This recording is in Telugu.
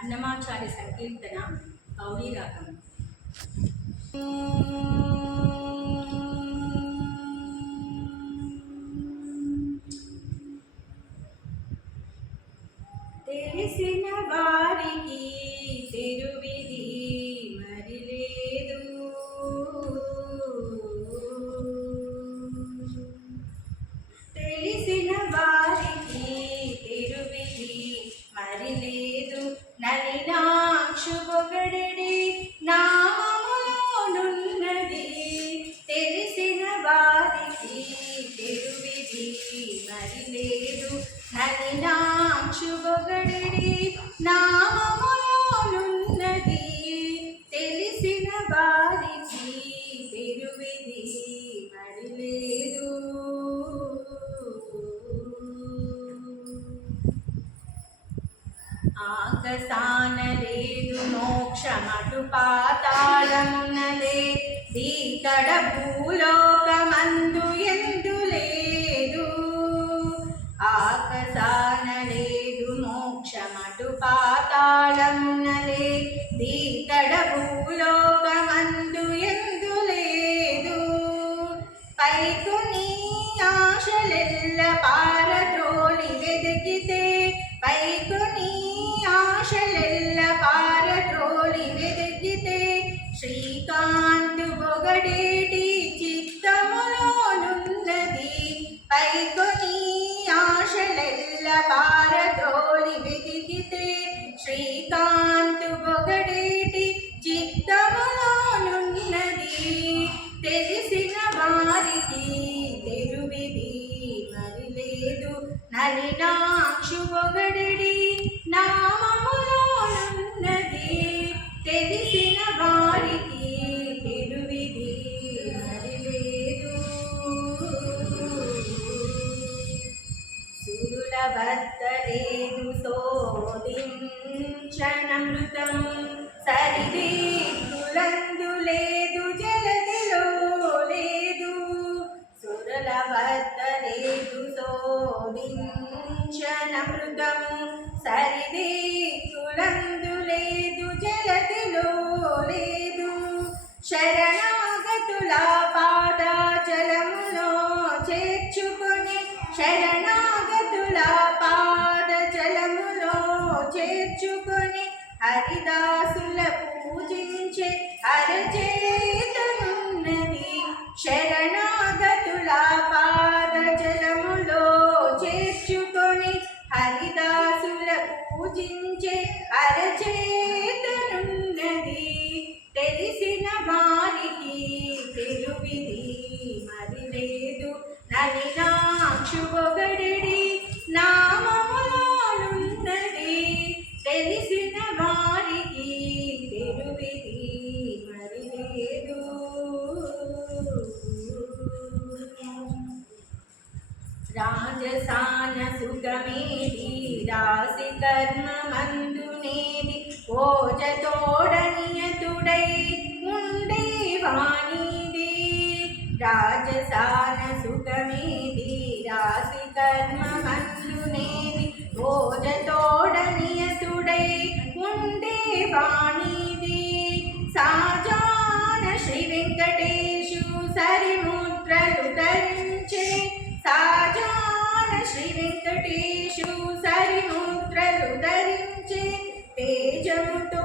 అన్నమాచార్య సంకీర్తన గౌరీ రాగం. తెలిసిన వారికి తిరువిధి మరి లేదు, తెలిసిన వారికి తిరువిధి మరి లేదు. నలినాక్షు పొగడెడి నామములోనున్నది, తెలిసిన వారికి తిరువిధి మరి లేదు. నలినాక్షు పొగడెడి నామములోనున్నది, తెలిసిన వారికి తిరువిధి మరి లేదు. ఆకాశాన లేదు మోక్షమటు పాతాళమునలే, దీతడ భూలోకమందు ఎందు లేదు. ఆకాశాన లేదు మోక్షమటు పాతాళమునలే, దీతడ భూలోకమందు ఎందు లేదు. పైకు నీ ఆశలెల్ల పారద్రోలి వెదికితే, పైకు నీ ఆశలెల్ల పారద్రోలి వెదికితే, శ్రీకాంతు పొగడేటి చిత్తములోనున్నది. పైకు నీ ఆశలెల్ల పారద్రోలి వెదికితే, శ్రీకాంతు పొగడేటి చిత్తములోనున్నది, తెలిసిన వారికి తిరువిధి మరి లేదు. నలినాక్షు పొగడెడి నామములోనున్నది, తెలిసిన వారికి తిరువిధి మరి లేదు. సురుల వద్ద లేదు శోధించనమృతము, సరిదిద్దులందు లేదు జలదిలో లేదు. సురుల వద్ద లేదు శోధించనమృతము, సరిదిద్దులందు లేదు జలదిలో లేదు. శరణాగతుల పాదజలములో చేర్చుకొని, శరణాగతుల పాదజలములో చేర్చుకొని, హరిదాసుల పూజించే అరచేతనున్నది. శరణాగతుల పాదజలములో చేర్చుకొని, హరిదాసుల పూజించే అరచేతనున్నది, తెలిసిన వారికి తిరువిధి మరి లేదు. నలినాక్షు పొగడెడి నామములోనున్నది, తెలిసిన వారికి తిరువిధి మరి లేదు. రాజసాన సుఖమేది రాశి కర్మమందునేది, ఓజతోడనియతుడై ఉండే వాణిది. రాజసాన సుఖమేది రాశి కర్మమందునేది, ఓజతోడనియతుడై ఉండే వాణిది. సాజాన శ్రీ వెంకటేశు సరిముద్రలు ధరించే, సాజాన శ్రీ వెంకటేశు సరిముద్రలు ధరించే, తేజముతో